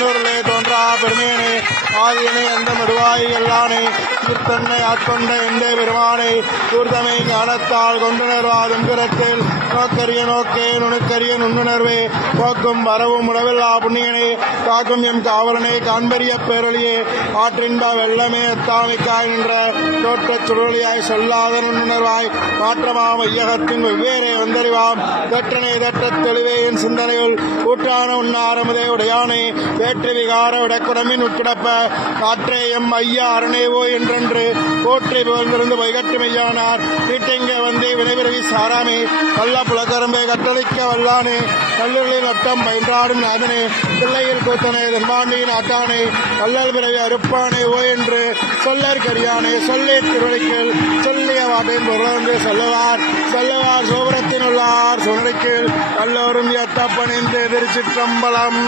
தொன்னூரிலே தோன்றா பெருமேனே ஆதியனை அந்த மடுவாய் எல்லானே தன்னை ஆட்கொண்ட எந்த பெருமானை தூர்தமை ஞானத்தால் கொண்டுணர்வாதும் பிறத்தில் நோக்கரிய நோக்கே நுணுக்கரிய நுண்ணுணர்வே போக்கும் வரவும் உணவில்லா புண்ணியனே காக்கும் எம் காவலனை காண்பரிய பேரொழியே ஆற்றின்ப வெள்ளமே எத்தாமிக்காய் நின்ற தோற்றச் சுழலியாய் சொல்லாத நுண்ணுணர்வாய் மாற்றமாம் ஐயகத்தின் வெவ்வேறே வந்தறிவாம் தெற்றனை தெற்றத் தெளிவே என் சிந்தனையுள் கூட்டான உண்ணாரமுதே உடையானே வேற்று விகார விடக்குடமின் உட்கிடப்ப காற்றே எம் ஐயா அரணேவோ என்றென்று போற்றி புகழ்ந்திருந்து வைகட்டு மெய்யானார் வீட்டெங்கே வந்தே வினைவிரவி சாராமே கள்ள புலக்கரம்பை கட்டளிக்க வல்லானே கல்லூரில் நட்டம் பயின்றாடும் நாதனே பிள்ளையில் கூத்தனே தன்பாண்டியின் ஆட்டானே கல்லல் பிறவி அறுப்பானே ஓ என்று சொல்லற்கரியானே சொல்லே திருவடிக்கில் சொல்லிய வாட்டின் பொருளந்து சொல்லுவார் சோபரத்தில் உள்ளார் சுனடிக்கில் எல்லோரும் எத்தப்பணிந்து திருச்சிற்றம்பலம்.